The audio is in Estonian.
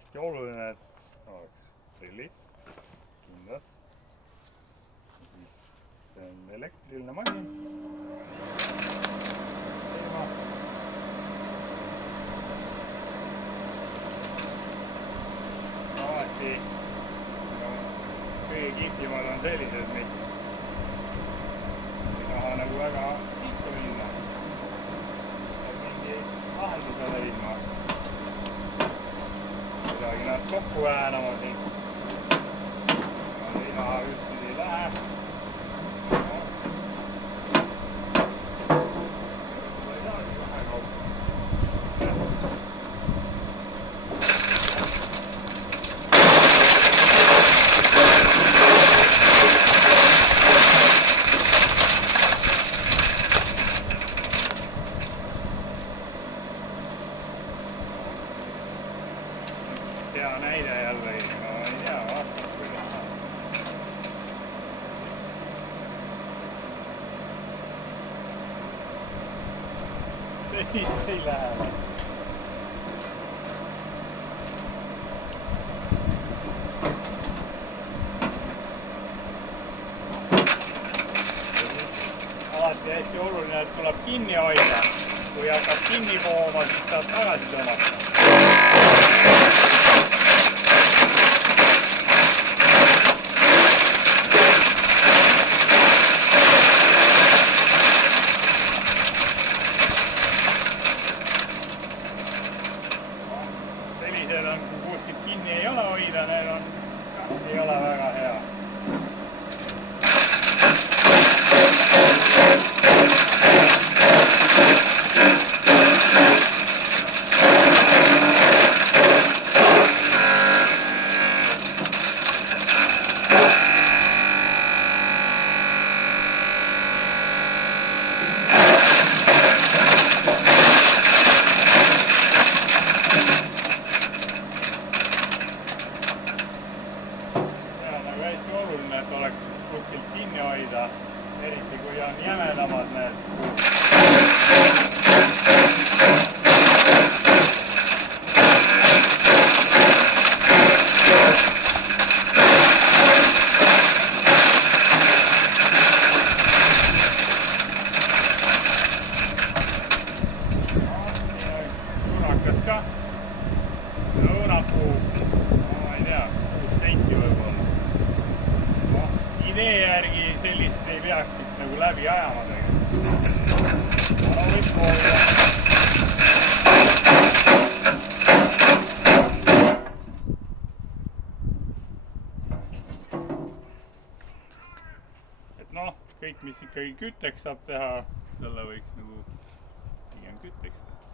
hästi oluline, et oleks prillid, kindlad. Siis see on elektriline masin. Alati kõige kihvimad on sellised, mis ei taha nagu väga sisse minna. Peab mingi lahenduse leidma. Kuidagi nad kokku väänama siin. Ei taha üldse ei lähe. Hea näide jällegi, no ei tea, vaatad kuidas saab. Ei lähe. Alati hästi oluline, et tuleb kinni hoida. Kui hakkab kinni pooma, siis saab tagasi tõmmata. Sellised on, kui kuskilt kinni ei ole hoida, need on, ei ole väga hea. Hästi oluline, et oleks kuskilt kinni hoida, eriti kui on jämedamad need puud. Õunakas ka. Õunapuu, ma ei tea, 6 senti võib-olla. Idee järgi sellist ei peaks siit nagu läbi ajama tegelikult. No võib olla. Et noh, kõik mis ikkagi kütteks saab teha, selle võiks nagu pigem kütteks teha.